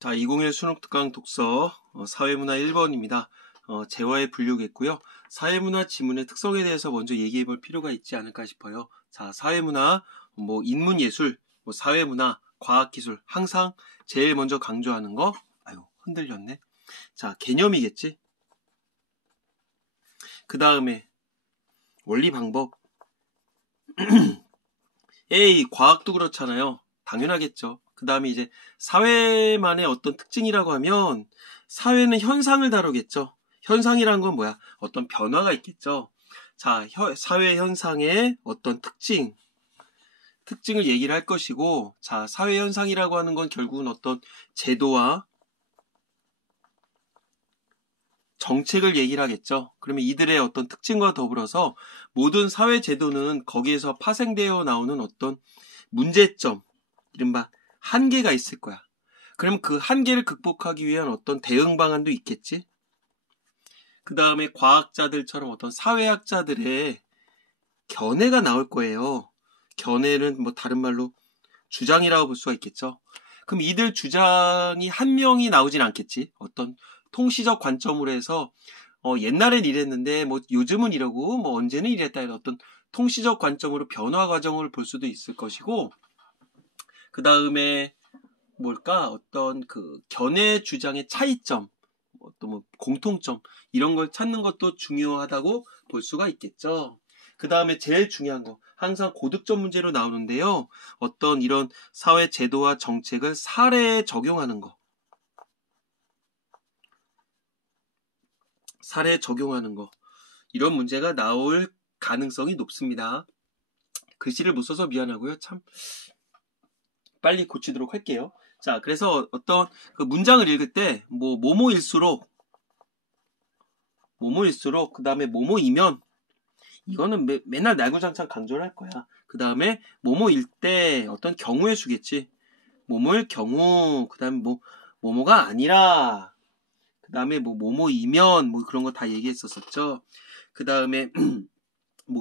자, 2021 수능특강 독서 사회문화 1번입니다. 재화의 분류겠고요. 사회문화 지문의 특성에 대해서 먼저 얘기해 볼 필요가 있지 않을까 싶어요. 자, 사회문화, 인문예술, 사회문화, 과학기술 항상 제일 먼저 강조하는 거, 아유 흔들렸네. 자, 개념이겠지. 그 다음에 원리 방법. 에이, 과학도 그렇잖아요. 당연하겠죠. 그 다음에 이제 사회만의 어떤 특징이라고 하면 사회는 현상을 다루겠죠. 현상이란 건 뭐야? 어떤 변화가 있겠죠. 자, 사회 현상의 어떤 특징을 얘기를 할 것이고, 자, 사회 현상이라고 하는 건 결국은 어떤 제도와 정책을 얘기를 하겠죠. 그러면 이들의 어떤 특징과 더불어서 모든 사회 제도는 거기에서 파생되어 나오는 어떤 문제점, 이른바 한계가 있을 거야. 그럼 그 한계를 극복하기 위한 어떤 대응 방안도 있겠지. 그 다음에 과학자들처럼 어떤 사회학자들의 견해가 나올 거예요. 견해는 다른 말로 주장이라고 볼 수가 있겠죠. 그럼 이들 주장이 한 명이 나오진 않겠지. 어떤 통시적 관점으로 해서 옛날엔 이랬는데 요즘은 이러고 언제는 이랬다 이런 어떤 통시적 관점으로 변화 과정을 볼 수도 있을 것이고, 그 다음에 어떤 그 견해 주장의 차이점, 또 공통점 이런 걸 찾는 것도 중요하다고 볼 수가 있겠죠. 그 다음에 제일 중요한 거, 항상 고득점 문제로 나오는데요. 어떤 이런 사회 제도와 정책을 사례에 적용하는 거. 사례에 적용하는 거. 이런 문제가 나올 가능성이 높습니다. 글씨를 못 써서 미안하고요. 참 빨리 고치도록 할게요. 자, 그래서 어떤 그 문장을 읽을 때 모모일수록 그 다음에 모모이면, 이거는 맨날 날구장창 강조를 할 거야. 그 다음에 모모일 때 어떤 경우의 수겠지. 모모일 경우, 그 다음에 모모가 아니라, 그 다음에 모모이면 그런 거 다 얘기했었었죠. 그 다음에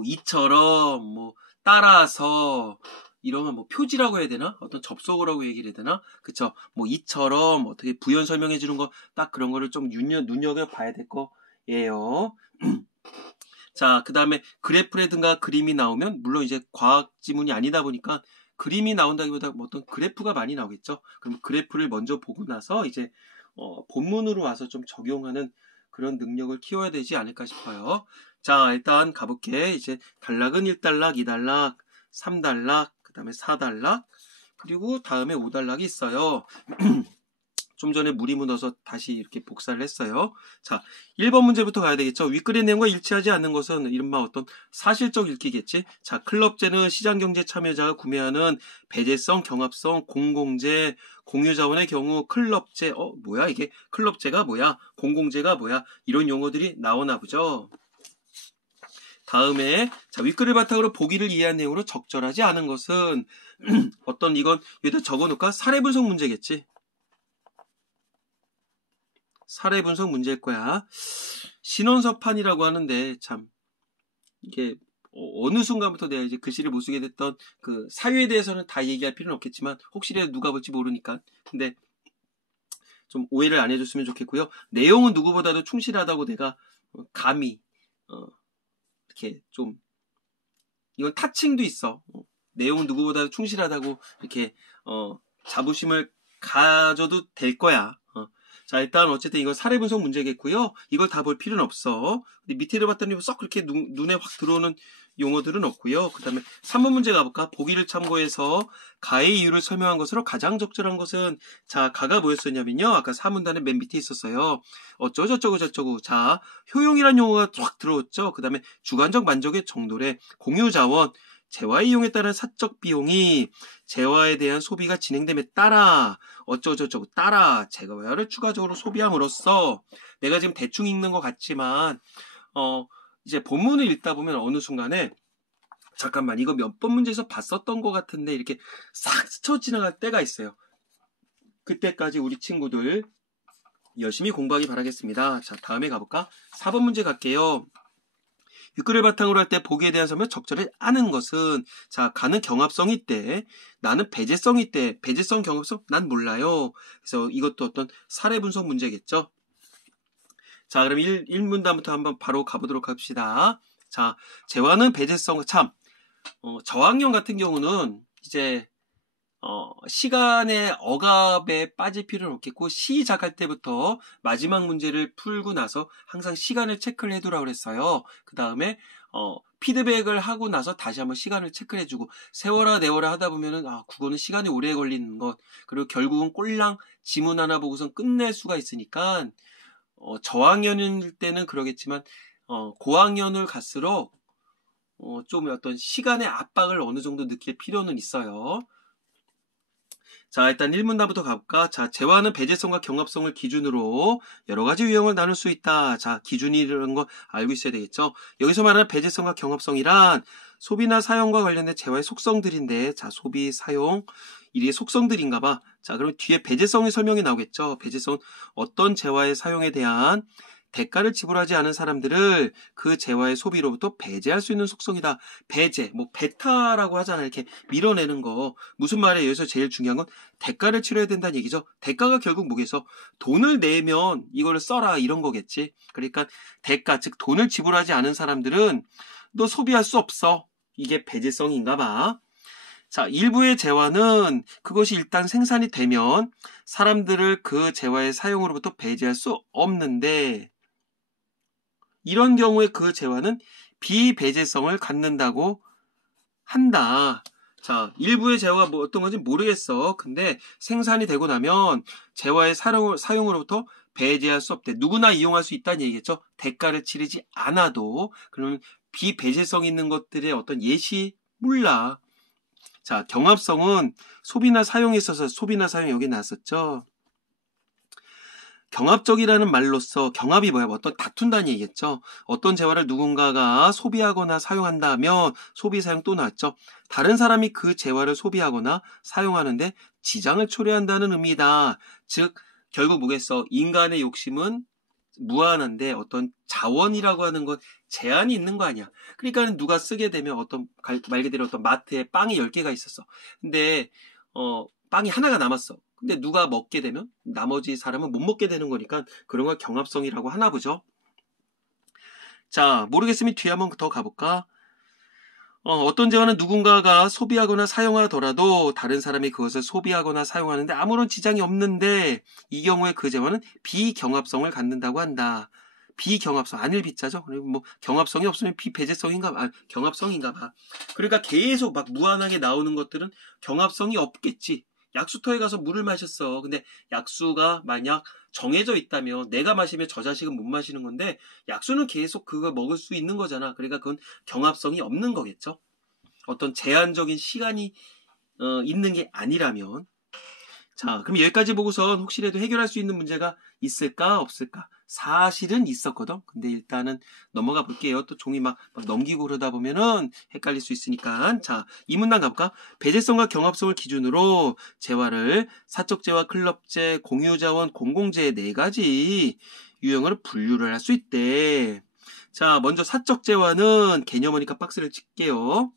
이처럼 따라서 이러면 표지라고 해야 되나? 어떤 접속어라고 얘기를 해야 되나? 그쵸? 이처럼 어떻게 부연 설명해 주는 거, 딱 그런 거를 좀 눈여겨봐야 될 거예요. 자, 그 다음에 그래프라든가 그림이 나오면, 물론 이제 과학 지문이 아니다 보니까 그림이 나온다기보다 어떤 그래프가 많이 나오겠죠. 그럼 그래프를 먼저 보고 나서 이제 본문으로 와서 좀 적용하는 그런 능력을 키워야 되지 않을까 싶어요. 자, 일단 가볼게. 이제 단락은 1단락, 2단락, 3단락, 그 다음에 4단락, 그리고 다음에 5단락이 있어요. 좀 전에 물이 묻어서 다시 이렇게 복사를 했어요. 자, 1번 문제부터 가야 되겠죠. 윗글의 내용과 일치하지 않는 것은 이른바 어떤 사실적 읽기겠지. 자, 클럽제는 시장경제 참여자가 구매하는 배제성, 경합성, 공공재, 공유자원의 경우 클럽제, 뭐야 이게? 클럽제가 뭐야? 공공재가 뭐야? 이런 용어들이 나오나 보죠. 다음에, 자, 윗글을 바탕으로 보기를 이해한 내용으로 적절하지 않은 것은 어떤, 이건 여기다 적어놓을까? 사례 분석 문제겠지. 사례 분석 문제일 거야. 신원서판이라고 하는데, 참, 이게 어느 순간부터 내가 이제 글씨를 못 쓰게 됐던 그 사유에 대해서는 다 얘기할 필요는 없겠지만, 혹시라도 누가 볼지 모르니까. 근데 좀 오해를 안 해줬으면 좋겠고요. 내용은 누구보다도 충실하다고 내가 감히 이렇게 좀, 이건 타칭도 있어. 내용은 누구보다도 충실하다고 이렇게 자부심을 가져도 될 거야. 자, 일단 어쨌든 이건 사례 분석 문제겠고요. 이걸 다 볼 필요는 없어. 근데 밑에를 봤더니 썩 그렇게 눈에 확 들어오는 용어들은 없고요. 그 다음에 3번 문제 가볼까? 보기를 참고해서 가의 이유를 설명한 것으로 가장 적절한 것은, 자, 가가 뭐였었냐면요. 아까 사문단의 맨 밑에 있었어요. 어쩌고저쩌고. 자, 효용이란 용어가 확 들어왔죠. 그 다음에 주관적 만족의 정도래, 공유자원, 재화 이용에 따른 사적 비용이 재화에 대한 소비가 진행됨에 따라 어쩌고저쩌고 따라 재화를 추가적으로 소비함으로써, 내가 지금 대충 읽는 것 같지만 이제 본문을 읽다 보면 어느 순간에 잠깐만 이거 몇 번 문제에서 봤었던 것 같은데 이렇게 싹 스쳐 지나갈 때가 있어요. 그때까지 우리 친구들 열심히 공부하기 바라겠습니다. 자, 다음에 가볼까? 4번 문제 갈게요. 육글을 바탕으로 할 때 보기에 대한 설명을 적절히 아는 것은, 자, 가는 경합성이 있대. 나는 배제성이 있대. 배제성, 경합성? 난 몰라요. 그래서 이것도 어떤 사례 분석 문제겠죠. 자, 그럼 1문단부터 한번 바로 가보도록 합시다. 자, 재화는 배제성, 참, 저학년 같은 경우는 이제 시간의 억압에 빠질 필요는 없겠고, 시작할 때부터 마지막 문제를 풀고 나서 항상 시간을 체크를 해두라고 그랬어요. 그 다음에 피드백을 하고 나서 다시 한번 시간을 체크를 해주고, 세워라 내워라 하다 보면은 국어는 시간이 오래 걸리는 것, 그리고 결국은 꼴랑 지문 하나 보고선 끝낼 수가 있으니까 저학년일 때는 그러겠지만 고학년을 갈수록 좀 어떤 시간의 압박을 어느 정도 느낄 필요는 있어요. 자, 일단 1문단부터 가볼까? 자, 재화는 배제성과 경합성을 기준으로 여러 가지 유형을 나눌 수 있다. 자, 기준이라는 거 알고 있어야 되겠죠? 여기서 말하는 배제성과 경합성이란 소비나 사용과 관련된 재화의 속성들인데, 자, 소비, 사용, 이게 속성들인가 봐. 자, 그럼 뒤에 배제성의 설명이 나오겠죠? 배제성은 어떤 재화의 사용에 대한 대가를 지불하지 않은 사람들을 그 재화의 소비로부터 배제할 수 있는 속성이다. 배제, 뭐 베타라고 하잖아요. 이렇게 밀어내는 거. 무슨 말이에요? 여기서 제일 중요한 건 대가를 치러야 된다는 얘기죠. 대가가 결국 뭐겠어? 돈을 내면 이걸 써라 이런 거겠지. 그러니까 대가, 즉 돈을 지불하지 않은 사람들은 너 소비할 수 없어. 이게 배제성인가 봐. 자, 일부의 재화는 그것이 일단 생산이 되면 사람들을 그 재화의 사용으로부터 배제할 수 없는데, 이런 경우에 그 재화는 비배제성을 갖는다고 한다. 자, 일부의 재화가 뭐 어떤 건지 모르겠어. 근데 생산이 되고 나면 재화의 사용으로부터 배제할 수 없대. 누구나 이용할 수 있다는 얘기겠죠. 대가를 치르지 않아도. 그러면 비배제성 있는 것들의 어떤 예시 몰라. 자, 경합성은 소비나 사용에 있어서, 소비나 사용 여기 나왔었죠. 경합적이라는 말로써 경합이 뭐야? 어떤 다툰다는 얘기겠죠. 어떤 재화를 누군가가 소비하거나 사용한다면 소비, 사용 또 나왔죠. 다른 사람이 그 재화를 소비하거나 사용하는데 지장을 초래한다는 의미다. 즉 결국 뭐겠어? 인간의 욕심은 무한한데 어떤 자원이라고 하는 건 제한이 있는 거 아니야. 그러니까 누가 쓰게 되면 말 그대로 어떤 마트에 빵이 10개가 있었어. 근데 빵이 하나가 남았어. 근데 누가 먹게 되면 나머지 사람은 못 먹게 되는 거니까 그런 걸 경합성이라고 하나 보죠. 자, 모르겠으면 뒤에 한번 더 가볼까? 어떤 재화는 누군가가 소비하거나 사용하더라도 다른 사람이 그것을 소비하거나 사용하는데 아무런 지장이 없는데, 이 경우에 그 재화는 비경합성을 갖는다고 한다. 비경합성, 안일 비자죠. 그리고 뭐 경합성이 없으면 비배제성인가 봐. 경합성인가 봐. 그러니까 계속 막 무한하게 나오는 것들은 경합성이 없겠지. 약수터에 가서 물을 마셨어. 근데 약수가 만약 정해져 있다면 내가 마시면 저 자식은 못 마시는 건데, 약수는 계속 그걸 먹을 수 있는 거잖아. 그러니까 그건 경합성이 없는 거겠죠. 어떤 제한적인 시간이 있는 게 아니라면. 자, 그럼 여기까지 보고선 혹시라도 해결할 수 있는 문제가 있을까 없을까? 사실은 있었거든. 근데 일단은 넘어가 볼게요. 또 종이 막 넘기고 그러다 보면은 헷갈릴 수 있으니까. 자, 이 문단 가볼까? 배제성과 경합성을 기준으로 재화를 사적재화, 클럽재, 공유자원, 공공재 4가지 유형으로 분류를 할 수 있대. 자, 먼저 사적재화는 개념이니까 박스를 칠게요.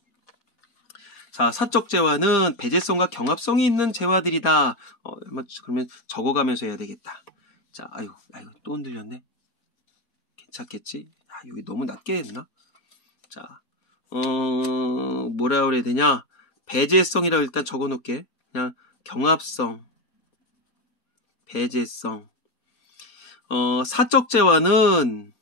자, 사적 재화는 배제성과 경합성이 있는 재화들이다. 그러면 적어가면서 해야 되겠다. 자, 아유, 또 흔들렸네. 괜찮겠지? 여기 너무 낮게 했나? 자, 뭐라 그래야 되냐? 배제성이라고 일단 적어 놓을게. 그냥 경합성, 배제성. 사적 재화는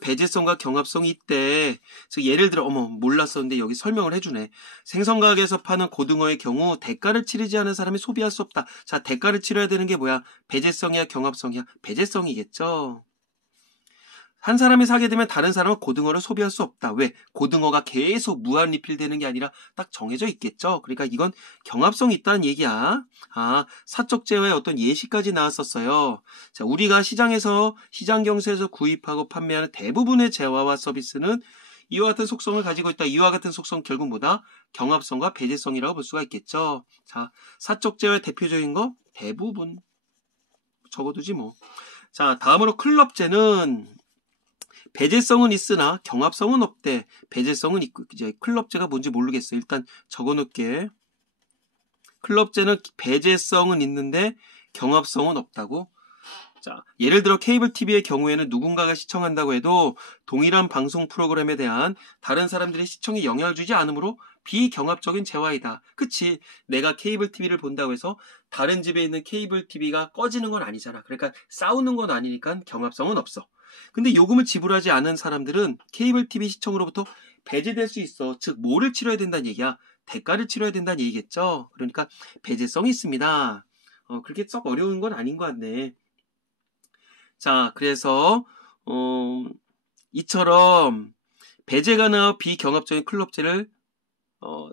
배제성과 경합성이 있대. 그래서 예를 들어, 몰랐었는데 여기 설명을 해주네. 생선가게에서 파는 고등어의 경우 대가를 치르지 않은 사람이 소비할 수 없다. 자, 대가를 치러야 되는 게 뭐야? 배제성이야, 경합성이야? 배제성이겠죠. 한 사람이 사게 되면 다른 사람은 고등어를 소비할 수 없다. 왜? 고등어가 계속 무한 리필되는 게 아니라 딱 정해져 있겠죠. 그러니까 이건 경합성이 있다는 얘기야. 사적 재화의 어떤 예시까지 나왔었어요. 자, 우리가 시장 경세에서 구입하고 판매하는 대부분의 재화와 서비스는 이와 같은 속성을 가지고 있다. 이와 같은 속성 결국 뭐다? 경합성과 배제성이라고 볼 수가 있겠죠. 자, 사적 재화의 대표적인 거 대부분 적어두지 뭐. 자, 다음으로 클럽재는 배제성은 있으나 경합성은 없대. 배제성은 있고 이제 클럽제가 뭔지 모르겠어. 일단 적어놓을게. 클럽제는 배제성은 있는데 경합성은 없다고. 자, 예를 들어 케이블 TV의 경우에는 누군가가 시청한다고 해도 동일한 방송 프로그램에 대한 다른 사람들의 시청에 영향을 주지 않으므로 비경합적인 재화이다. 그치? 내가 케이블 TV를 본다고 해서 다른 집에 있는 케이블 TV가 꺼지는 건 아니잖아. 그러니까 싸우는 건 아니니까 경합성은 없어. 근데 요금을 지불하지 않은 사람들은 케이블 TV 시청으로부터 배제될 수 있어. 즉, 뭐를 치러야 된다는 얘기야? 대가를 치러야 된다는 얘기겠죠? 그러니까 배제성이 있습니다. 그렇게 썩 어려운 건 아닌 것 같네. 자, 그래서 이처럼 배제가 나와 비경합적인 클럽제를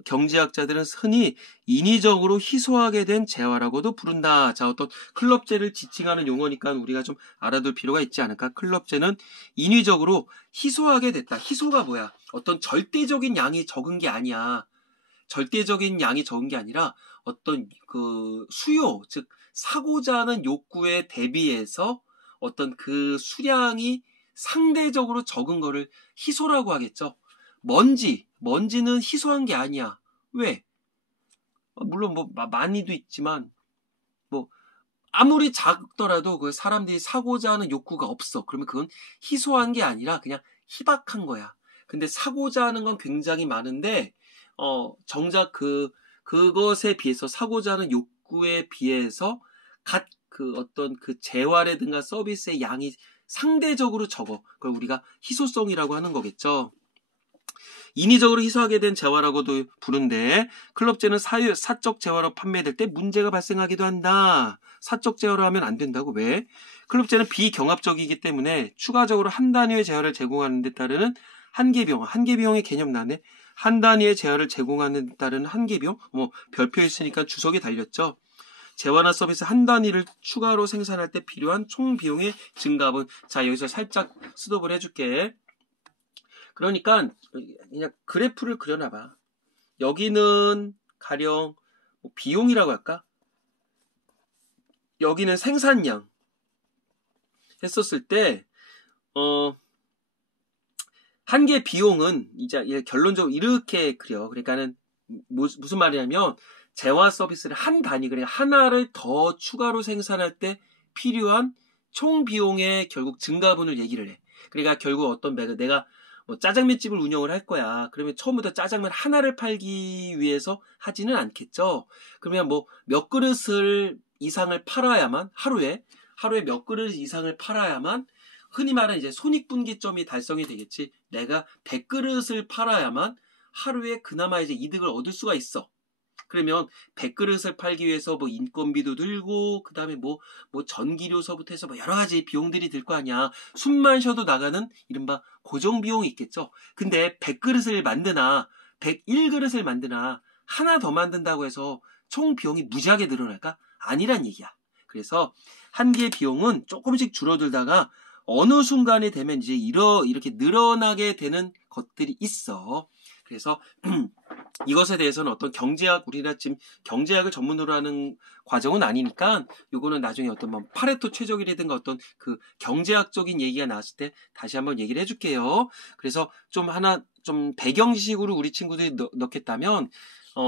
경제학자들은 흔히 인위적으로 희소하게 된 재화라고도 부른다. 자, 어떤 클럽제를 지칭하는 용어니까 우리가 좀 알아둘 필요가 있지 않을까? 클럽제는 인위적으로 희소하게 됐다. 희소가 뭐야? 어떤 절대적인 양이 적은 게 아니야. 절대적인 양이 적은 게 아니라 어떤 그 수요, 즉 사고자 하는 욕구에 대비해서 어떤 그 수량이 상대적으로 적은 거를 희소라고 하겠죠. 먼지는 희소한 게 아니야. 왜? 물론 뭐 많이도 있지만 뭐 아무리 작더라도 그 사람들이 사고자 하는 욕구가 없어. 그러면 그건 희소한 게 아니라 그냥 희박한 거야. 근데 사고자 하는 건 굉장히 많은데 정작 그것에 비해서 사고자 하는 욕구에 비해서 그 어떤 그 재화라든가 서비스의 양이 상대적으로 적어. 그걸 우리가 희소성이라고 하는 거겠죠. 인위적으로 희소하게 된 재화라고도 부른데 클럽제는 사적 재화로 판매될 때 문제가 발생하기도 한다. 사적 재화로 하면 안 된다고. 왜? 클럽제는 비경합적이기 때문에 추가적으로 한 단위의 재화를 제공하는 데 따르는 한계비용의 개념 나네. 한 단위의 재화를 제공하는 데 따르는 한계비용? 별표 있으니까 주석에 달렸죠. 재화나 서비스 한 단위를 추가로 생산할 때 필요한 총 비용의 증가분. 자, 여기서 살짝 스톱을 해줄게. 그러니까 그냥 그래프를 그려놔봐. 여기는 가령 비용이라고 할까? 여기는 생산량 했었을 때 한 개 비용은 이제 결론적으로 이렇게 그려. 그러니까는 무슨 말이냐면 재화 서비스를 한 단위, 그러니까 하나를 더 추가로 생산할 때 필요한 총 비용의 결국 증가분을 얘기를 해. 그러니까 결국 어떤 내가 짜장면집을 운영을 할 거야. 그러면 처음부터 짜장면 하나를 팔기 위해서 하지는 않겠죠. 그러면 몇 그릇을 이상을 팔아야만 하루에 몇 그릇 이상을 팔아야만 흔히 말하는 이제 손익분기점이 달성이 되겠지. 내가 100그릇을 팔아야만 하루에 그나마 이제 이득을 얻을 수가 있어. 그러면 100그릇을 팔기 위해서 인건비도 들고 그다음에 전기료서부터 해서 여러 가지 비용들이 들 거 아니야. 숨만 쉬어도 나가는 이른바 고정 비용이 있겠죠. 근데 100그릇을 만드나 101그릇을 만드나 하나 더 만든다고 해서 총 비용이 무지하게 늘어날까? 아니란 얘기야. 그래서 한 개의 비용은 조금씩 줄어들다가 어느 순간이 되면 이제 이렇게 늘어나게 되는 것들이 있어. 그래서 이것에 대해서는 어떤 우리가 지금 경제학을 전문으로 하는 과정은 아니니까 요거는 나중에 어떤 파레토 최적이라든가 어떤 그 경제학적인 얘기가 나왔을 때 다시 한번 얘기를 해줄게요. 그래서 좀 배경식으로 우리 친구들이 넣겠다면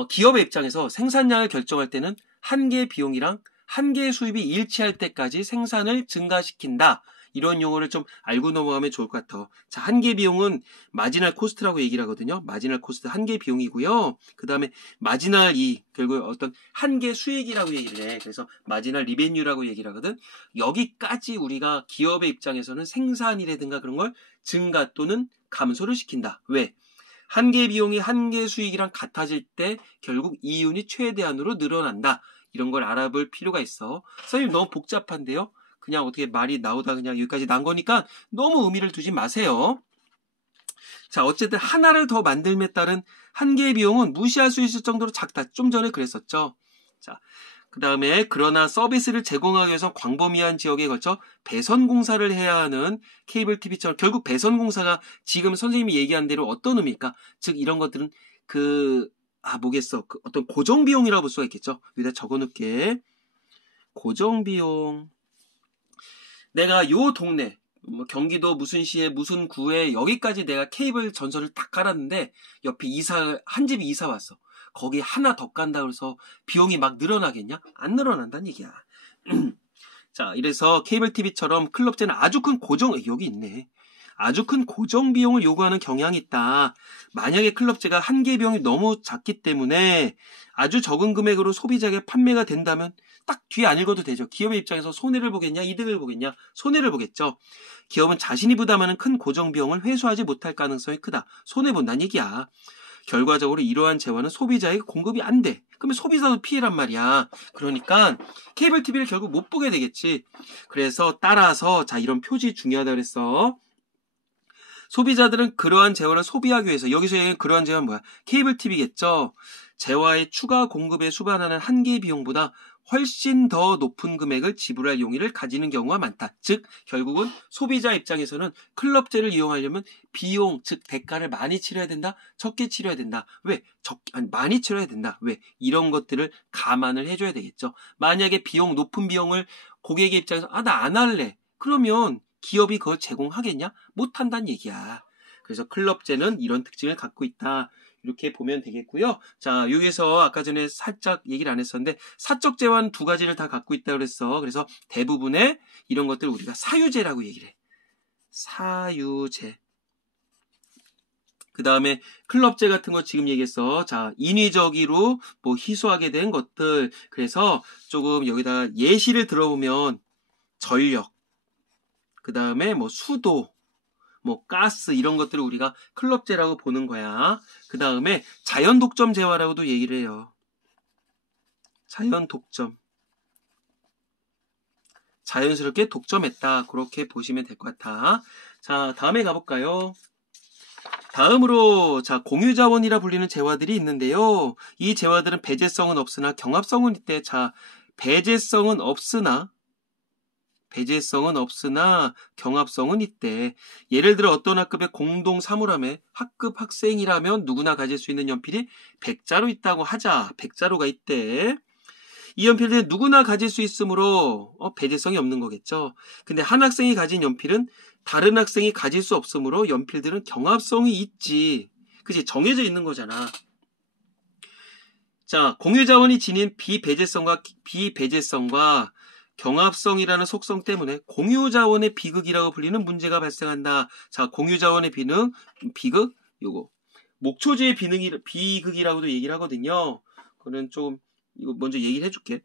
기업의 입장에서 생산량을 결정할 때는 한 개의 비용이랑 한 개의 수입이 일치할 때까지 생산을 증가시킨다. 이런 용어를 좀 알고 넘어가면 좋을 것 같아. 자, 한 개 비용은 마지널 코스트라고 얘기를 하거든요. 마지널 코스트 한 개 비용이고요. 그 다음에 마지널 결국 어떤 한 개 수익이라고 얘기를 해. 그래서 마지널 리베뉴라고 얘기를 하거든. 여기까지 우리가 기업의 입장에서는 생산이라든가 그런 걸 증가 또는 감소를 시킨다. 왜? 한 개 비용이 한 개 수익이랑 같아질 때 결국 이윤이 최대한으로 늘어난다. 이런 걸 알아볼 필요가 있어. 선생님 너무 복잡한데요? 그냥 어떻게 말이 나오다 그냥 여기까지 난 거니까 너무 의미를 두지 마세요. 자, 어쨌든 하나를 더 만들m에 따른 한 개의 비용은 무시할 수 있을 정도로 작다. 좀 전에 그랬었죠. 자, 그 다음에 그러나 서비스를 제공하기 위해서 광범위한 지역에 걸쳐 배선 공사를 해야 하는 케이블 TV처럼 결국 배선 공사가 지금 선생님이 얘기한 대로 어떤 의미일까? 즉 이런 것들은 뭐겠어. 어떤 고정 비용이라고 볼 수가 있겠죠. 여기다 적어놓을게. 고정 비용. 내가 요 동네 뭐 경기도 무슨 시에 무슨 구에 여기까지 내가 케이블 전선을 딱 깔았는데 옆에 한 집이 이사 왔어. 거기 하나 더 깐다 그래서 비용이 막 늘어나겠냐? 안 늘어난다는 얘기야. 자, 이래서 케이블 TV처럼 클럽제는 아주 큰 여기 있네. 아주 큰 고정 비용을 요구하는 경향이 있다. 만약에 클럽제가 한 개 비용이 너무 작기 때문에 아주 적은 금액으로 소비자에게 판매가 된다면 딱 뒤에 안 읽어도 되죠. 기업의 입장에서 손해를 보겠냐, 이득을 보겠냐, 손해를 보겠죠. 기업은 자신이 부담하는 큰 고정 비용을 회수하지 못할 가능성이 크다. 손해본다는 얘기야. 결과적으로 이러한 재화는 소비자에게 공급이 안 돼. 그러면 소비자도 피해란 말이야. 그러니까 케이블 TV를 결국 못 보게 되겠지. 그래서 따라서 자, 이런 표지 중요하다 그랬어. 소비자들은 그러한 재화를 소비하기 위해서, 여기서 얘기하는 그러한 재화는 뭐야? 케이블 TV겠죠. 재화의 추가 공급에 수반하는 한 개의 비용보다 훨씬 더 높은 금액을 지불할 용의를 가지는 경우가 많다. 즉 결국은 소비자 입장에서는 클럽제를 이용하려면 비용, 즉 대가를 많이 치러야 된다, 적게 치러야 된다. 왜? 많이 치러야 된다. 왜? 이런 것들을 감안을 해줘야 되겠죠. 만약에 높은 비용을 고객의 입장에서 나 안 할래. 그러면 기업이 그걸 제공하겠냐? 못한다는 얘기야. 그래서 클럽제는 이런 특징을 갖고 있다. 이렇게 보면 되겠고요. 자, 여기서 아까 전에 살짝 얘기를 안 했었는데 사적 재화는 두 가지를 다 갖고 있다고 그랬어. 그래서 대부분의 이런 것들 우리가 사유재라고 얘기를 해. 사유재. 그 다음에 클럽제 같은 거 지금 얘기했어. 자, 인위적으로 뭐 희소하게 된 것들. 그래서 조금 여기다 예시를 들어보면 전력, 그 다음에 뭐 수도, 뭐 가스 이런 것들을 우리가 클럽제라고 보는 거야. 그 다음에 자연 독점 재화라고도 얘기를 해요. 자연 독점. 자연스럽게 독점했다. 그렇게 보시면 될 것 같아. 자, 다음에 가볼까요? 다음으로 자, 공유자원이라 불리는 재화들이 있는데요. 이 재화들은 배제성은 없으나 경합성은 있대. 자, 배제성은 없으나 경합성은 있대. 예를 들어 어떤 학급의 공동 사물함에 학급 학생이라면 누구나 가질 수 있는 연필이 100자루 있다고 하자. 100자루가 있대. 이 연필은 누구나 가질 수 있으므로 배제성이 없는 거겠죠. 근데 한 학생이 가진 연필은 다른 학생이 가질 수 없으므로 연필들은 경합성이 있지. 그치? 정해져 있는 거잖아. 자, 공유자원이 지닌 비배제성과 경합성이라는 속성 때문에 공유자원의 비극이라고 불리는 문제가 발생한다. 자, 공유자원의 비극, 요거 목초지의 비극이라고도 얘기를 하거든요. 그거는 좀 이거 먼저 얘기를 해줄게.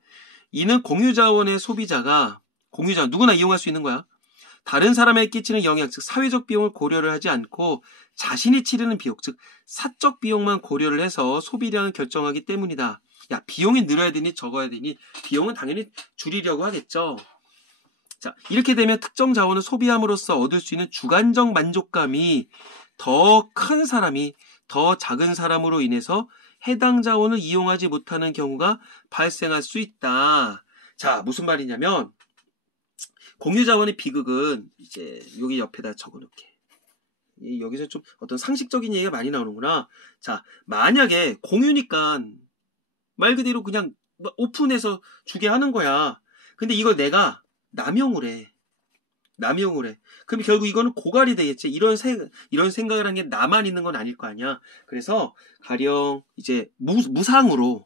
이는 공유자원의 소비자가 공유자원 누구나 이용할 수 있는 거야. 다른 사람에게 끼치는 영향, 즉 사회적 비용을 고려를 하지 않고 자신이 치르는 비용, 즉 사적 비용만 고려를 해서 소비량을 결정하기 때문이다. 야, 비용이 늘어야 되니 적어야 되니 비용은 당연히 줄이려고 하겠죠. 자, 이렇게 되면 특정 자원을 소비함으로써 얻을 수 있는 주관적 만족감이 더 큰 사람이 더 작은 사람으로 인해서 해당 자원을 이용하지 못하는 경우가 발생할 수 있다. 자, 무슨 말이냐면 공유자원의 비극은 이제 여기 옆에다 적어놓게. 여기서 좀 어떤 상식적인 얘기가 많이 나오는구나. 자, 만약에 공유니까 말 그대로 그냥 오픈해서 주게 하는 거야. 근데 이걸 내가 남용을 해. 그럼 결국 이거는 고갈이 되겠지. 이런 생각을 한 게 나만 있는 건 아닐 거 아니야. 그래서 가령 이제 무상으로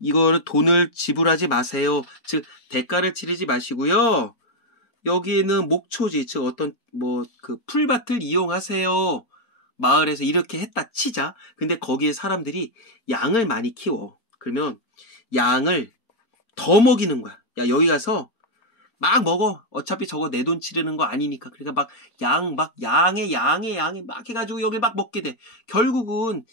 이거를 돈을 지불하지 마세요. 즉 대가를 치르지 마시고요. 여기에는 목초지, 즉 어떤 그 풀밭을 이용하세요. 마을에서 이렇게 했다 치자. 근데 거기에 사람들이 양을 많이 키워. 그러면 양을 더 먹이는 거야. 야, 여기 가서 막 먹어. 어차피 저거 내 돈 치르는 거 아니니까. 그러니까 양에 막 해가지고 여기 막 먹게 돼. 결국은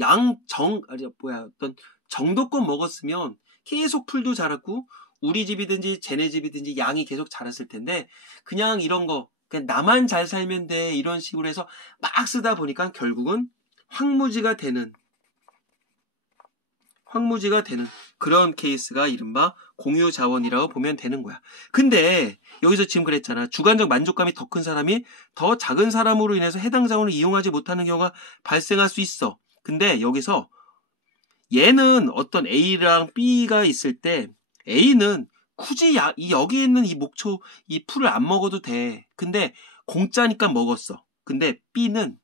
어떤 정도껏 먹었으면 계속 풀도 자랐고 우리 집이든지 쟤네 집이든지 양이 계속 자랐을 텐데 그냥 이런 거 그냥 나만 잘 살면 돼 이런 식으로 해서 막 쓰다 보니까 결국은 황무지가 되는 그런 케이스가 이른바 공유자원이라고 보면 되는 거야. 근데 여기서 지금 그랬잖아. 주관적 만족감이 더 큰 사람이 더 작은 사람으로 인해서 해당 자원을 이용하지 못하는 경우가 발생할 수 있어. 근데 여기서 얘는 어떤 A랑 B가 있을 때 A는 굳이 여기 있는 이 목초, 이 풀을 안 먹어도 돼. 근데 공짜니까 먹었어. 근데 B는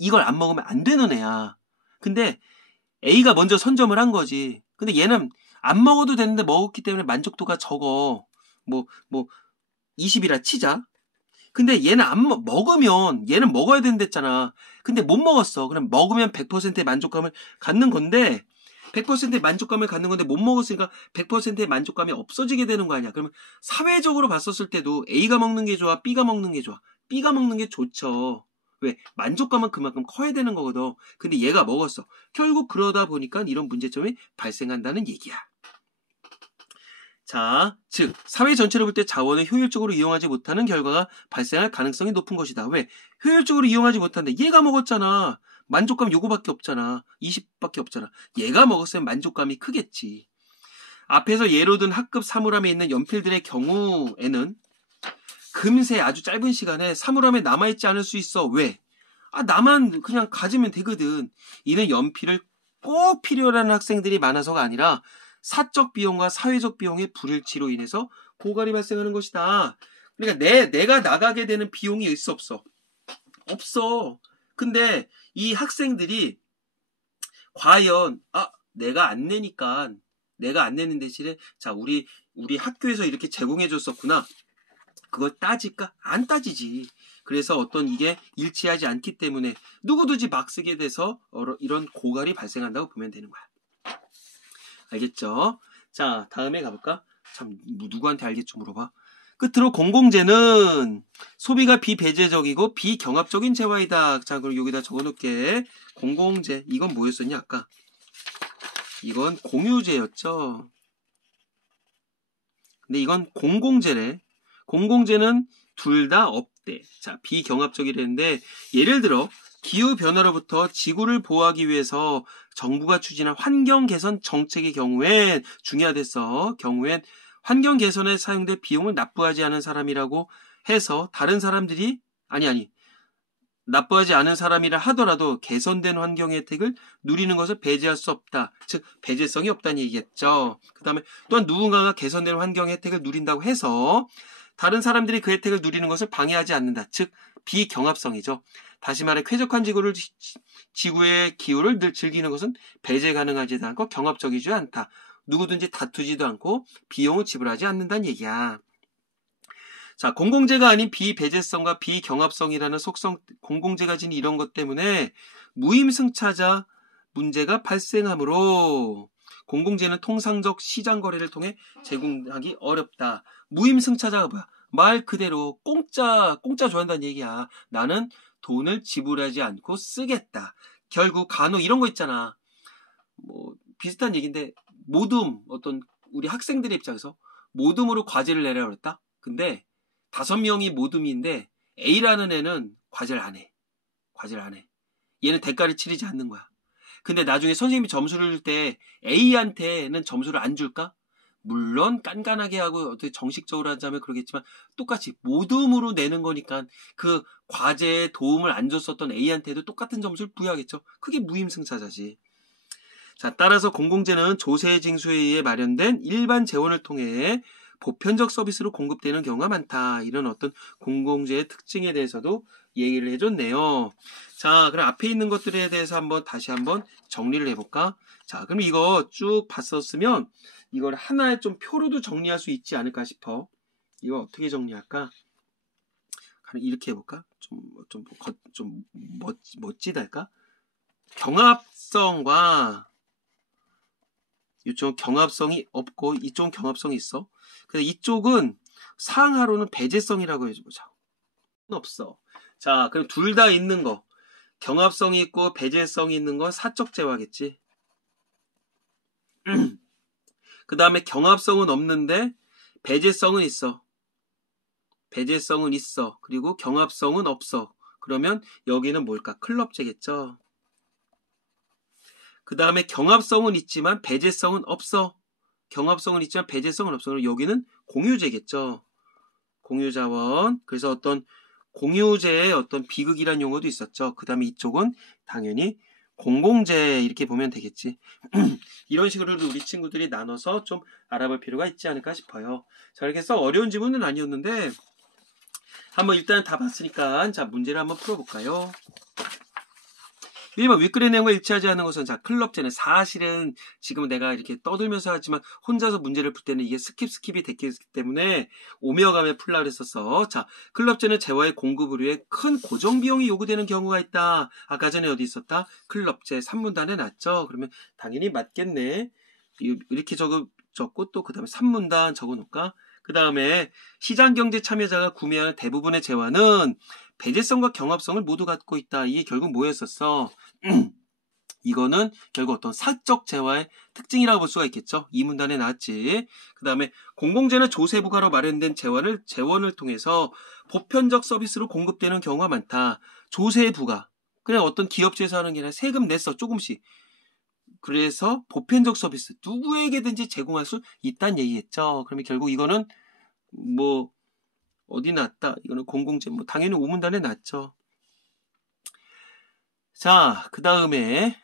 이걸 안 먹으면 안 되는 애야. 근데 A가 먼저 선점을 한 거지. 근데 얘는 안 먹어도 되는데 먹었기 때문에 만족도가 적어. 뭐 20이라 치자. 근데 얘는 먹으면 얘는 먹어야 된댔잖아. 근데 못 먹었어. 그럼 먹으면 100%의 만족감을 갖는 건데 100%의 만족감을 갖는 건데 못 먹었으니까 100%의 만족감이 없어지게 되는 거 아니야. 그러면 사회적으로 봤었을 때도 A가 먹는 게 좋아, B가 먹는 게 좋아. B가 먹는 게 좋죠. 왜? 만족감은 그만큼 커야 되는 거거든. 근데 얘가 먹었어. 결국 그러다 보니까 이런 문제점이 발생한다는 얘기야. 자, 즉 사회 전체를 볼 때 자원을 효율적으로 이용하지 못하는 결과가 발생할 가능성이 높은 것이다. 왜? 효율적으로 이용하지 못하는데 얘가 먹었잖아. 만족감 요거밖에 없잖아. 20밖에 없잖아. 얘가 먹었으면 만족감이 크겠지. 앞에서 예로 든 학급 사물함에 있는 연필들의 경우에는 금세 아주 짧은 시간에 사물함에 남아있지 않을 수 있어. 왜? 나만 그냥 가지면 되거든. 이는 연필을 꼭 필요로 하는 학생들이 많아서가 아니라 사적 비용과 사회적 비용의 불일치로 인해서 고갈이 발생하는 것이다. 그러니까 내가 나가게 되는 비용이 있어 없어? 없어. 근데 이 학생들이 과연 내가 안 내는 대신에 자 우리 학교에서 이렇게 제공해 줬었구나. 그걸 따질까? 안 따지지. 그래서 어떤 이게 일치하지 않기 때문에 누구든지 막 쓰게 돼서 이런 고갈이 발생한다고 보면 되는 거야. 알겠죠? 자, 다음에 가볼까? 참, 누구한테 알겠죠? 물어봐. 끝으로 공공재는 소비가 비배제적이고 비경합적인 재화이다. 자, 그럼 여기다 적어놓을게. 공공재. 이건 뭐였었냐, 아까? 이건 공유재였죠. 근데 이건 공공재래. 공공재는 둘 다 없대. 자, 비경합적이라는데 예를 들어 기후변화로부터 지구를 보호하기 위해서 정부가 추진한 환경 개선 정책의 경우엔 중요하댔어. 경우엔 환경 개선에 사용될 비용을 납부하지 않은 사람이라고 해서 다른 사람들이 납부하지 않은 사람이라 하더라도 개선된 환경 혜택을 누리는 것을 배제할 수 없다. 즉 배제성이 없다는 얘기겠죠. 그 다음에 또한 누군가가 개선된 환경 혜택을 누린다고 해서 다른 사람들이 그 혜택을 누리는 것을 방해하지 않는다. 즉 비경합성이죠. 다시 말해 쾌적한 지구의 기후를 늘 즐기는 것은 배제 가능하지도 않고 경합적이지 않다. 누구든지 다투지도 않고 비용을 지불하지 않는다는 얘기야. 자, 공공재가 아닌 비배제성과 비경합성이라는 속성, 공공재가 지닌 이런 것 때문에 무임승차자 문제가 발생하므로 공공재는 통상적 시장 거래를 통해 제공하기 어렵다. 무임승차자가 뭐야? 말 그대로 공짜 좋아한다는 얘기야. 나는 돈을 지불하지 않고 쓰겠다. 결국 간혹 이런 거 있잖아. 뭐 비슷한 얘기인데 어떤 우리 학생들의 입장에서 모둠으로 과제를 내라 그랬다. 근데 5명이 모둠인데 A라는 애는 과제를 안 해. 얘는 대가를 치르지 않는 거야. 근데 나중에 선생님이 점수를 줄 때 A한테는 점수를 안 줄까? 물론 깐깐하게 하고 어떻게 정식적으로 하자면 그러겠지만 똑같이 모둠으로 내는 거니까 그 과제에 도움을 안 줬었던 A한테도 똑같은 점수를 부여하겠죠. 그게 무임승차자지. 자, 따라서 공공재는 조세징수에 의해 마련된 일반 재원을 통해 보편적 서비스로 공급되는 경우가 많다. 이런 어떤 공공재의 특징에 대해서도 얘기를 해줬네요. 자, 그럼 앞에 있는 것들에 대해서 다시 한번 정리를 해볼까? 자, 그럼 이거 쭉 봤었으면 이걸 하나의 좀 표로도 정리할 수 있지 않을까 싶어. 이거 어떻게 정리할까? 이렇게 해볼까? 좀 멋지달까? 경합성과 이쪽은 경합성이 없고 이쪽은 경합성이 있어. 근데 이쪽은 상하로는 배제성이라고 해보자. 없어. 자, 그럼 둘 다 있는 거. 경합성이 있고 배제성이 있는 건 사적 재화겠지. 그 다음에 경합성은 없는데 배제성은 있어. 그리고 경합성은 없어. 그러면 여기는 뭘까? 클럽제겠죠. 그 다음에 경합성은 있지만 배제성은 없어. 그럼 여기는 공유제겠죠. 공유자원. 그래서 어떤 공유제의 어떤 비극이란 용어도 있었죠. 그 다음에 이쪽은 당연히 공공재 이렇게 보면 되겠지. 이런 식으로 우리 친구들이 나눠서 좀 알아볼 필요가 있지 않을까 싶어요. 자, 이렇게 해서 어려운 지문은 아니었는데 한번 일단 다 봤으니까 자, 문제를 한번 풀어볼까요? 1번 윗글의 내용과 일치하지 않는 것은 자, 클럽제는 사실은 지금 내가 이렇게 떠들면서 하지만 혼자서 문제를 풀 때는 이게 스킵이 됐기 때문에 오며가며 풀라 그랬었어. 자, 클럽제는 재화의 공급을 위해 큰 고정 비용이 요구되는 경우가 있다. 아까 전에 어디 있었다? 클럽제 3문단에 놨죠. 그러면 당연히 맞겠네. 이렇게 적고 또 그 다음에 3문단 적어놓을까? 그 다음에 시장경제 참여자가 구매하는 대부분의 재화는 배제성과 경합성을 모두 갖고 있다. 이게 결국 뭐였었어? 이거는 결국 어떤 사적 재화의 특징이라고 볼 수가 있겠죠. 이 문단에 나왔지. 그 다음에 공공재는 조세부가로 마련된 재원을 통해서 보편적 서비스로 공급되는 경우가 많다. 조세부가. 그냥 어떤 기업체에서 하는 게 아니라 세금 냈어. 조금씩. 그래서 보편적 서비스. 누구에게든지 제공할 수 있다는 얘기겠죠. 그러면 결국 이거는 뭐 어디 났다? 이거는 공공재. 뭐 당연히 오문단에 났죠. 자, 그 다음에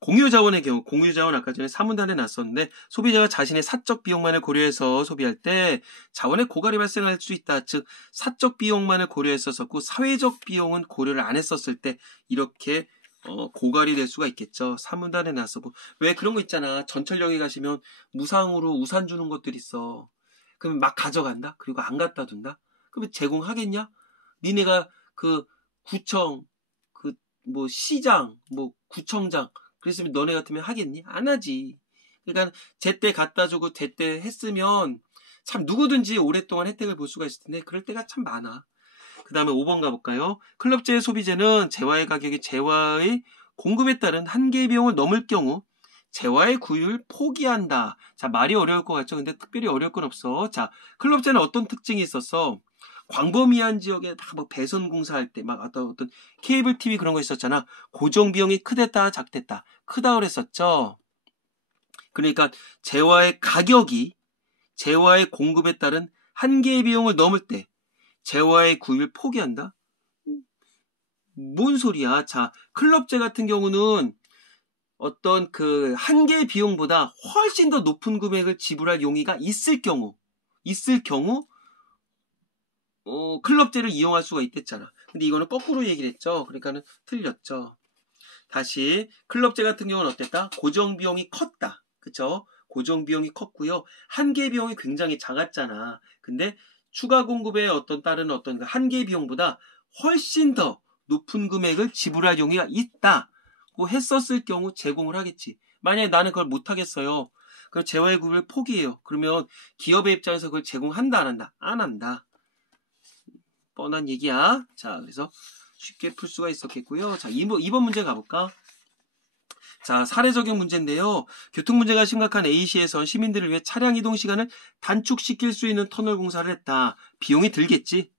공유자원의 경우, 공유자원 아까 전에 3문단에 났었는데 소비자가 자신의 사적 비용만을 고려해서 소비할 때 자원의 고갈이 발생할 수 있다. 즉 사적 비용만을 고려했었고 사회적 비용은 고려를 안 했었을 때 이렇게 고갈이 될 수가 있겠죠. 3문단에 났었고 왜 그런 거 있잖아. 전철역에 가시면 무상으로 우산 주는 것들 있어. 그럼 막 가져간다? 그리고 안 갖다 둔다? 그러면 제공하겠냐? 니네가 그 구청, 그 뭐 시장, 뭐 구청장 그랬으면 너네 같으면 하겠니? 안 하지. 그러니까 제때 갖다 주고 제때 했으면 참 누구든지 오랫동안 혜택을 볼 수가 있을 텐데 그럴 때가 참 많아. 그 다음에 5번 가볼까요? 클럽제 소비재는 재화의 가격이 재화의 공급에 따른 한계 비용을 넘을 경우 재화의 구입을 포기한다. 자, 말이 어려울 것 같죠? 근데 특별히 어려울 건 없어. 자, 클럽제는 어떤 특징이 있었어? 광범위한 지역에 막 배선 공사할 때 막 어떤 케이블 TV 그런 거 있었잖아. 고정 비용이 크댔다 작댔다. 크다 그랬었죠. 그러니까 재화의 가격이 재화의 공급에 따른 한계의 비용을 넘을 때 재화의 구입을 포기한다? 뭔 소리야? 자, 클럽제 같은 경우는 어떤 그 한계 비용보다 훨씬 더 높은 금액을 지불할 용의가 있을 경우 클럽제를 이용할 수가 있댔잖아. 근데 이거는 거꾸로 얘기를 했죠. 그러니까는 틀렸죠. 다시 클럽제 같은 경우는 어땠다? 고정 비용이 컸다. 그쵸? 고정 비용이 컸고요. 한계 비용이 굉장히 작았잖아. 근데 추가 공급에 따른 어떤 한계 비용보다 훨씬 더 높은 금액을 지불할 용의가 있다고 했었을 경우 제공을 하겠지. 만약에 나는 그걸 못 하겠어요. 그럼 재화의 구입을 포기해요. 그러면 기업의 입장에서 그걸 제공한다 안 한다? 안 한다. 뻔한 얘기야. 자, 그래서 쉽게 풀 수가 있었겠고요. 자, 2번 문제 가볼까? 자, 사례 적용 문제인데요. 교통 문제가 심각한 A시에선 시민들을 위해 차량 이동 시간을 단축시킬 수 있는 터널 공사를 했다. 비용이 들겠지?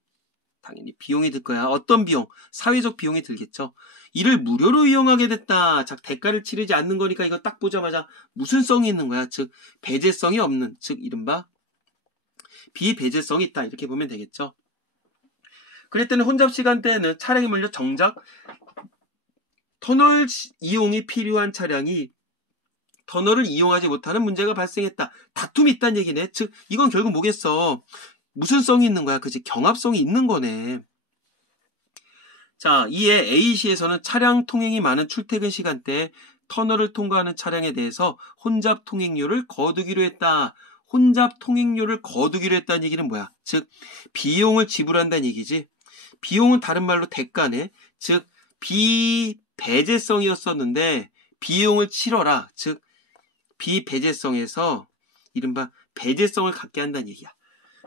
당연히 비용이 들 거야. 어떤 비용? 사회적 비용이 들겠죠. 이를 무료로 이용하게 됐다. 자, 대가를 치르지 않는 거니까 이거 딱 보자마자 무슨 성이 있는 거야? 즉, 배제성이 없는, 즉, 이른바 비배제성이 있다. 이렇게 보면 되겠죠. 그럴 때는 혼잡 시간대에는 차량이 몰려 정작 터널 이용이 필요한 차량이 터널을 이용하지 못하는 문제가 발생했다. 다툼이 있다는 얘기네. 즉 이건 결국 뭐겠어? 무슨 성이 있는 거야? 그치? 경합성이 있는 거네. 자, 이에 A시에서는 차량 통행이 많은 출퇴근 시간대에 터널을 통과하는 차량에 대해서 혼잡 통행료를 거두기로 했다. 혼잡 통행료를 거두기로 했다는 얘기는 뭐야? 즉 비용을 지불한다는 얘기지. 비용은 다른 말로 대가네. 즉 비배제성이었었는데 비용을 치러라. 즉 비배제성에서 이른바 배제성을 갖게 한다는 얘기야.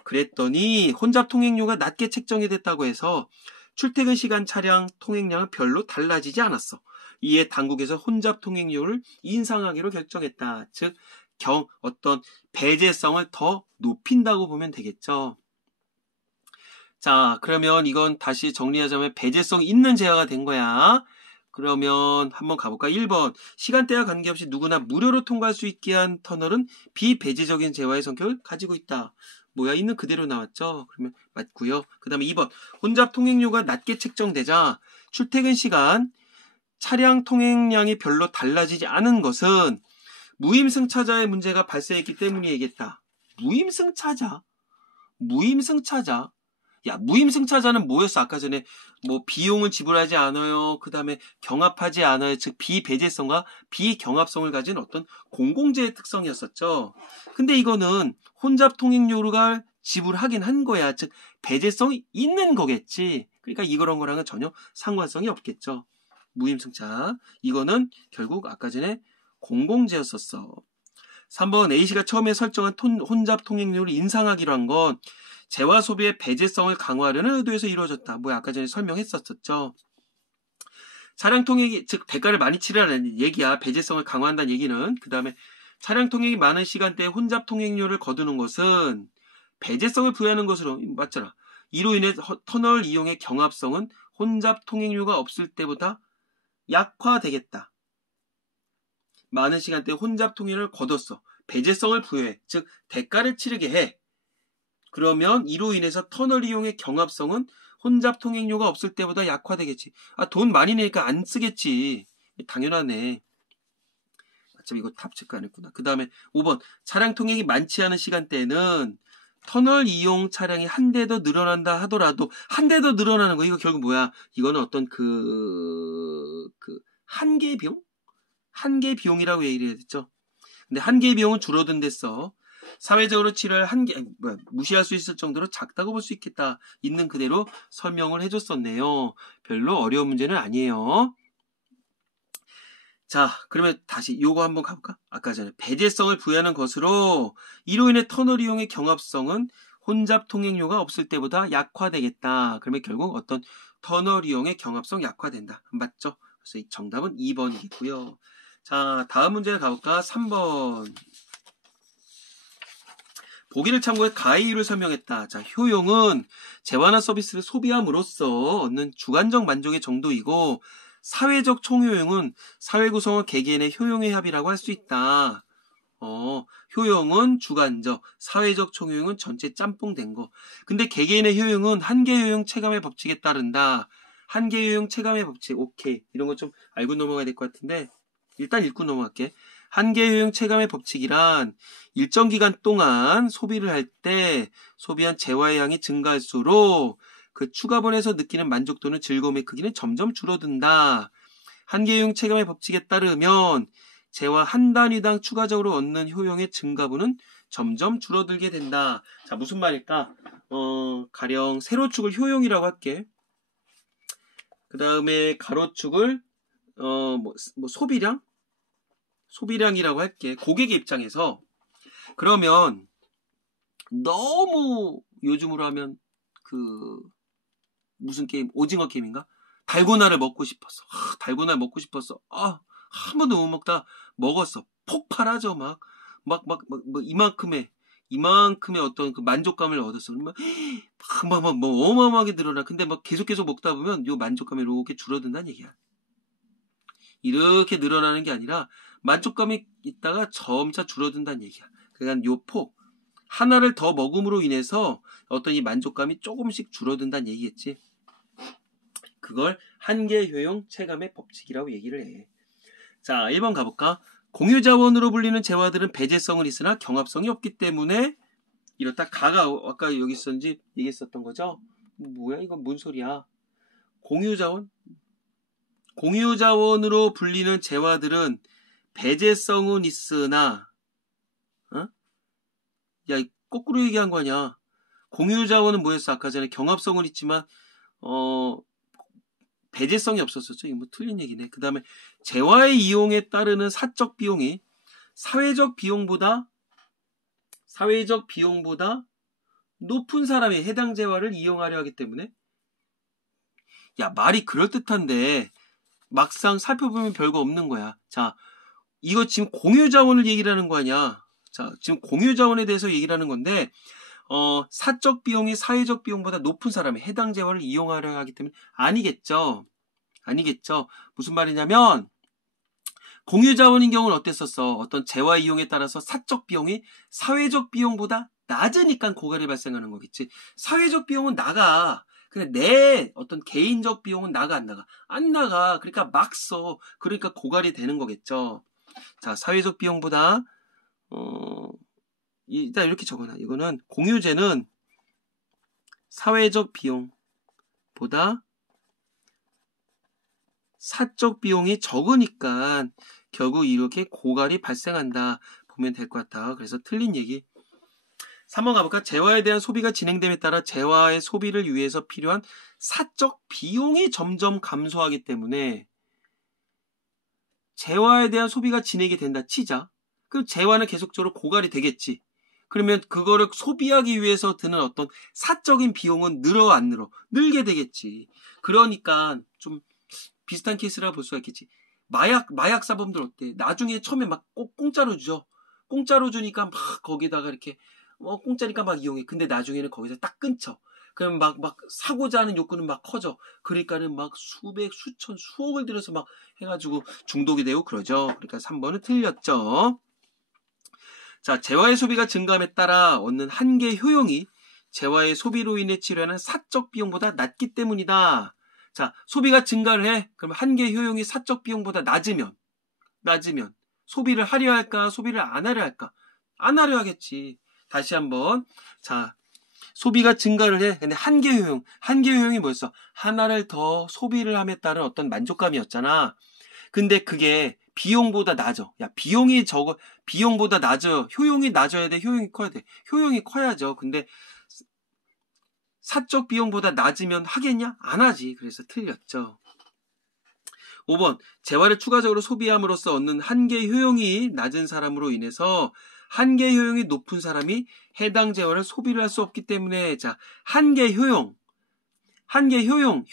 그랬더니 혼잡 통행료가 낮게 책정이 됐다고 해서 출퇴근 시간 차량 통행량은 별로 달라지지 않았어. 이에 당국에서 혼잡 통행료를 인상하기로 결정했다. 즉 어떤 배제성을 더 높인다고 보면 되겠죠. 자, 그러면 이건 다시 정리하자면 배제성 있는 재화가 된 거야. 그러면 한번 가볼까? 1번. 시간대와 관계없이 누구나 무료로 통과할 수 있게 한 터널은 비배제적인 재화의 성격을 가지고 있다. 뭐야? 있는 그대로 나왔죠? 그러면 맞고요. 그 다음에 2번. 혼잡 통행료가 낮게 책정되자 출퇴근 시간 차량 통행량이 별로 달라지지 않은 것은 무임승차자의 문제가 발생했기 때문이겠다. 무임승차자? 무임승차자? 야, 무임승차자는 뭐였어? 아까 전에 뭐 비용을 지불하지 않아요. 그 다음에 경합하지 않아요. 즉 비배제성과 비경합성을 가진 어떤 공공재의 특성이었었죠. 근데 이거는 혼잡 통행료를 지불하긴 한 거야. 즉 배제성이 있는 거겠지. 그러니까 이거랑 거랑은 전혀 상관성이 없겠죠. 무임승차. 이거는 결국 아까 전에 공공재였었어. 3번 A씨가 처음에 설정한 혼잡 통행료를 인상하기로 한 건 재화 소비의 배제성을 강화하려는 의도에서 이루어졌다. 뭐 아까 전에 설명했었죠. 차량 통행이 즉 대가를 많이 치르라는 얘기야. 배제성을 강화한다는 얘기는. 그 다음에 차량 통행이 많은 시간대에 혼잡 통행료를 거두는 것은 배제성을 부여하는 것으로 맞잖아. 이로 인해 터널 이용의 경합성은 혼잡 통행료가 없을 때보다 약화되겠다. 많은 시간대에 혼잡 통행을 거뒀어. 배제성을 부여해. 즉 대가를 치르게 해. 그러면 이로 인해서 터널 이용의 경합성은 혼잡 통행료가 없을 때보다 약화되겠지. 아, 돈 많이 내니까 안 쓰겠지. 당연하네. 어차피 이거 탑 체크 안 했구나. 그 다음에 5번. 차량 통행이 많지 않은 시간대에는 터널 이용 차량이 한 대 더 늘어난다 하더라도 한 대 더 늘어나는 거 이거 결국 뭐야? 이거는 어떤 한계 비용? 한계 비용이라고 얘기를 해야 됐죠. 근데 한계 비용은 줄어든댔어. 사회적으로 치료할 무시할 수 있을 정도로 작다고 볼 수 있겠다. 있는 그대로 설명을 해줬었네요. 별로 어려운 문제는 아니에요. 자, 그러면 다시 요거 한번 가볼까? 아까 전에 배제성을 부여하는 것으로 이로 인해 터널 이용의 경합성은 혼잡 통행료가 없을 때보다 약화되겠다. 그러면 결국 어떤 터널 이용의 경합성 약화된다. 맞죠? 그래서 이 정답은 2번이겠고요. 자, 다음 문제를 가볼까? 3번. 보기를 참고해 가해 이유를 설명했다. 자, 효용은 재화나 서비스를 소비함으로써 얻는 주관적 만족의 정도이고 사회적 총효용은 사회 구성원 개개인의 효용의 합이라고 할 수 있다. 효용은 주관적, 사회적 총효용은 전체 짬뽕된 거. 근데 개개인의 효용은 한계 효용 체감의 법칙에 따른다. 한계 효용 체감의 법칙, 오케이. 이런 거 좀 알고 넘어가야 될 것 같은데 일단 읽고 넘어갈게. 한계 효용 체감의 법칙이란 일정 기간 동안 소비를 할 때 소비한 재화의 양이 증가할수록 그 추가본에서 느끼는 만족도는 즐거움의 크기는 점점 줄어든다. 한계 효용 체감의 법칙에 따르면 재화 한 단위당 추가적으로 얻는 효용의 증가분은 점점 줄어들게 된다. 자, 무슨 말일까? 가령 세로축을 효용이라고 할게. 그 다음에 가로축을 소비량이라고 할게. 고객의 입장에서. 그러면 너무 요즘으로 하면 무슨 게임? 오징어 게임인가? 달고나를 먹고 싶었어. 달고나 먹고 싶었어. 한 번도 못 먹다 먹었어. 폭발하죠. 막 이만큼의 어떤 그 만족감을 얻었어. 그러면 뭐 어마어마하게 늘어나. 근데 막 계속 먹다 보면 요 만족감이 이렇게 줄어든다는 얘기야. 이렇게 늘어나는 게 아니라 만족감이 있다가 점차 줄어든다는 얘기야. 그러니까 요 폭 하나를 더 먹음으로 인해서 어떤 이 만족감이 조금씩 줄어든다는 얘기겠지. 그걸 한계 효용 체감의 법칙이라고 얘기를 해. 자, 1번 가볼까? 공유자원으로 불리는 재화들은 배제성은 있으나 경합성이 없기 때문에 이렇다. 가가 아까 여기 있었는지 얘기했었던 거죠? 뭐야 이건 뭔 소리야? 공유자원으로 불리는 재화들은 배제성은 있으나 야, 거꾸로 얘기한 거 아니야. 공유자원은 뭐였어? 아까 전에 경합성은 있지만 배제성이 없었었죠. 이거 뭐 틀린 얘기네. 그 다음에 재화의 이용에 따르는 사적 비용이 사회적 비용보다 높은 사람이 해당 재화를 이용하려 하기 때문에 야, 말이 그럴듯한데 막상 살펴보면 별거 없는 거야. 자, 이거 지금 공유자원을 얘기를 하는 거 아니야. 자, 지금 공유자원에 대해서 얘기를 하는 건데 사적 비용이 사회적 비용보다 높은 사람이 해당 재화를 이용하려 하기 때문에 아니겠죠. 무슨 말이냐면 공유자원인 경우는 어땠었어? 어떤 재화 이용에 따라서 사적 비용이 사회적 비용보다 낮으니까 고갈이 발생하는 거겠지. 사회적 비용은 나가. 근데 내 어떤 개인적 비용은 나가 안 나가? 안 나가. 그러니까 막 써. 그러니까 고갈이 되는 거겠죠. 자, 사회적 비용보다 일단 이렇게 적어놔. 이거는 공유제는 사회적 비용보다 사적 비용이 적으니까 결국 이렇게 고갈이 발생한다 보면 될 것 같다. 그래서 틀린 얘기. 3번 가볼까? 재화에 대한 소비가 진행됨에 따라 재화의 소비를 위해서 필요한 사적 비용이 점점 감소하기 때문에 재화에 대한 소비가 진행이 된다 치자. 그럼 재화는 계속적으로 고갈이 되겠지. 그러면 그거를 소비하기 위해서 드는 어떤 사적인 비용은 늘어 안 늘어? 늘게 되겠지. 그러니까 좀 비슷한 케이스라 볼 수가 있겠지. 마약 사범들 어때? 나중에 처음에 막 꼭 공짜로 주죠. 공짜로 주니까 막 거기다가 이렇게 공짜니까 막 이용해. 근데 나중에는 거기서 딱 끊죠. 그럼 막 사고자 하는 욕구는 막 커져. 그러니까는 막 수백, 수천, 수억을 들여서 막 해가지고 중독이 되고 그러죠. 그러니까 3번은 틀렸죠. 자, 재화의 소비가 증가함에 따라 얻는 한계 효용이 재화의 소비로 인해 치료하는 사적 비용보다 낮기 때문이다. 자, 소비가 증가를 해. 그럼 한계 효용이 사적 비용보다 낮으면 소비를 하려 할까? 소비를 안 하려 할까? 안 하려 하겠지. 다시 한번. 자, 소비가 증가를 해. 근데 한계 효용이 뭐였어? 하나를 더 소비를 함에 따른 어떤 만족감이었잖아. 근데 그게 비용보다 낮아. 야, 비용보다 낮아. 효용이 낮아야 돼. 효용이 커야 돼. 효용이 커야죠. 근데 사적 비용보다 낮으면 하겠냐? 안 하지. 그래서 틀렸죠. 5번. 재화를 추가적으로 소비함으로써 얻는 한계 효용이 낮은 사람으로 인해서 한계 효용이 높은 사람이 해당 재화를 소비를 할 수 없기 때문에 자, 한계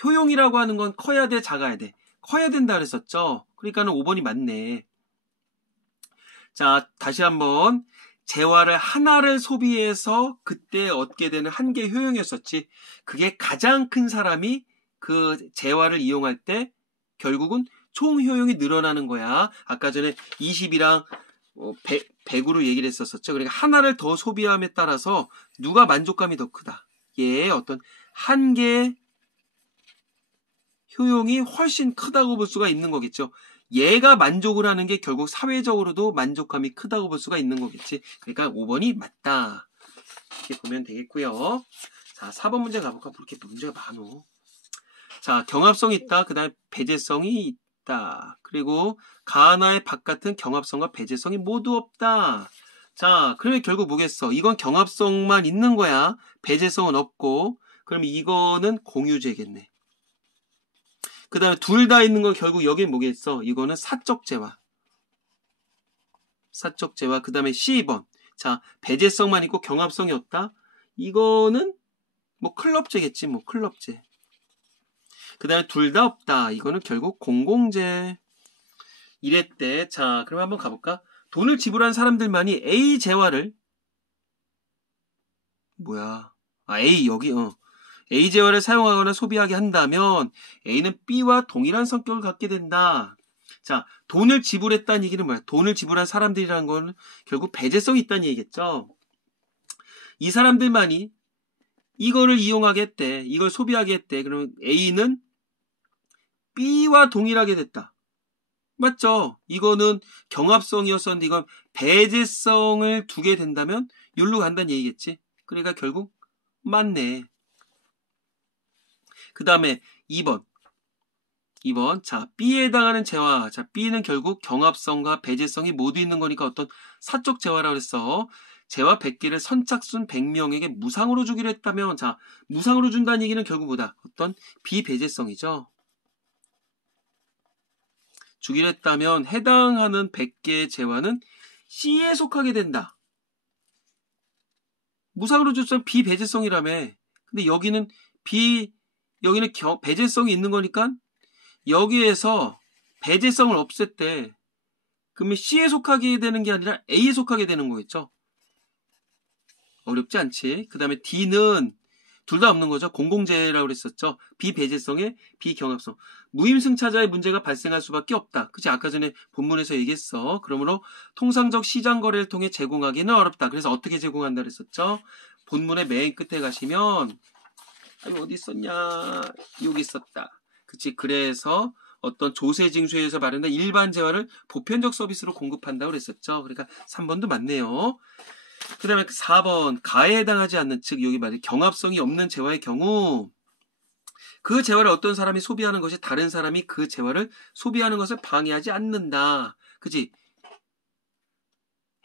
효용이라고 하는 건 커야 돼, 작아야 돼? 커야 된다 그랬었죠. 그러니까는 5번이 맞네. 자, 다시 한번 재화를 하나를 소비해서 그때 얻게 되는 한계 효용이었었지. 그게 가장 큰 사람이 그 재화를 이용할 때 결국은 총 효용이 늘어나는 거야. 아까 전에 20이랑 100으로 얘기를 했었었죠. 그러니까 하나를 더 소비함에 따라서 누가 만족감이 더 크다. 얘의 어떤 한계 효용이 훨씬 크다고 볼 수가 있는 거겠죠. 얘가 만족을 하는 게 결국 사회적으로도 만족감이 크다고 볼 수가 있는 거겠지. 그러니까 5번이 맞다. 이렇게 보면 되겠고요. 자, 4번 문제 가볼까? 이렇게 문제가 많어. 자, 경합성이 있다. 그 다음에 배제성이 있다. 그리고 가하나의 바깥은 경합성과 배제성이 모두 없다. 자, 그러면 결국 뭐겠어? 이건 경합성만 있는 거야. 배제성은 없고. 그럼 이거는 공유제겠네. 그 다음에 둘 다 있는 건 결국 여기는 뭐겠어? 이거는 사적 재화. 그 다음에 C2번. 자, 배제성만 있고 경합성이 없다. 이거는 뭐 클럽제겠지. 뭐 클럽제. 그 다음에 둘 다 없다. 이거는 결국 공공재. 이랬대. 자, 그럼 한번 가볼까? 돈을 지불한 사람들만이 A 재화를 A 재화를 사용하거나 소비하게 한다면 A는 B와 동일한 성격을 갖게 된다. 자, 돈을 지불했다는 얘기는 뭐야? 돈을 지불한 사람들이라는 건 결국 배제성이 있다는 얘기겠죠. 이 사람들만이 이거를 이용하겠대. 이걸 소비하겠대. 그러면 A는 B와 동일하게 됐다. 맞죠? 이거는 경합성이었었는데 이건 배제성을 두게 된다면 여기로 간다는 얘기겠지. 그러니까 결국 맞네. 그 다음에 2번. 자, B에 해당하는 재화. 자, B는 결국 경합성과 배제성이 모두 있는 거니까 어떤 사적 재화라고 했어. 재화 100개를 선착순 100명에게 무상으로 주기로 했다면, 자, 무상으로 준다는 얘기는 결국 뭐다? 어떤 비배제성이죠. 주기로 했다면 해당하는 100개의 재화는 C에 속하게 된다. 무상으로 줬으면 비배제성이라며. 근데 여기는 배제성이 있는 거니까 여기에서 배제성을 없앴대. 그러면 C에 속하게 되는 게 아니라 A에 속하게 되는 거겠죠. 어렵지 않지. 그 다음에 D는 둘 다 없는 거죠. 공공재라고 그랬었죠. 비배제성에 비경합성. 무임승차자의 문제가 발생할 수밖에 없다. 그치? 아까 전에 본문에서 얘기했어. 그러므로 통상적 시장 거래를 통해 제공하기는 어렵다. 그래서 어떻게 제공한다 그랬었죠? 본문의 맨 끝에 가시면 아니 어디 있었냐? 여기 있었다. 그치? 그래서 어떤 조세징수에서 마련된 일반 재화를 보편적 서비스로 공급한다고 그랬었죠. 그러니까 3번도 맞네요. 그 다음에 4번 가해에 해당하지 않는, 즉 여기 말해 경합성이 없는 재화의 경우 그 재화를 어떤 사람이 소비하는 것이 다른 사람이 그 재화를 소비하는 것을 방해하지 않는다. 그치?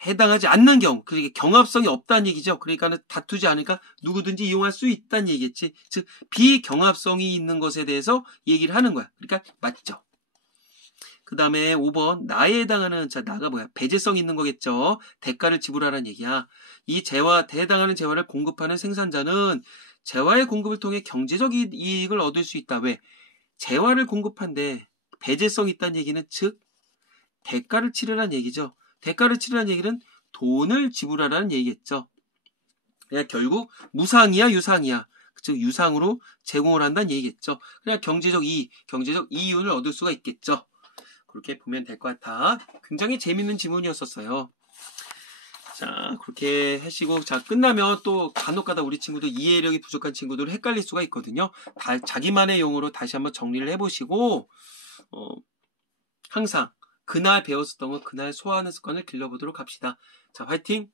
해당하지 않는 경우, 그러니까 경합성이 없다는 얘기죠. 그러니까 다투지 않으니까 누구든지 이용할 수 있다는 얘기겠지. 즉 비경합성이 있는 것에 대해서 얘기를 하는 거야. 그러니까 맞죠. 그 다음에 5번 나에 해당하는, 자 나가 뭐야? 배제성 있는 거겠죠. 대가를 지불하라는 얘기야. 이 재화, 해당하는 재화를 공급하는 생산자는 재화의 공급을 통해 경제적 이익을 얻을 수 있다. 왜? 재화를 공급한데 배제성 있다는 얘기는 즉 대가를 치르라는 얘기죠. 대가를 치르라는 얘기는 돈을 지불하라는 얘기겠죠. 그냥 결국 무상이야 유상이야. 즉 유상으로 제공을 한다는 얘기겠죠. 그냥 경제적 이윤을 얻을 수가 있겠죠. 그렇게 보면 될 것 같아. 굉장히 재밌는 지문이었었어요. 자, 그렇게 하시고, 자, 끝나면 또 간혹가다 우리 친구들 이해력이 부족한 친구들은 헷갈릴 수가 있거든요. 자기만의 용어로 다시 한번 정리를 해보시고, 항상 그날 배웠었던 거 그날 소화하는 습관을 길러보도록 합시다. 자, 화이팅!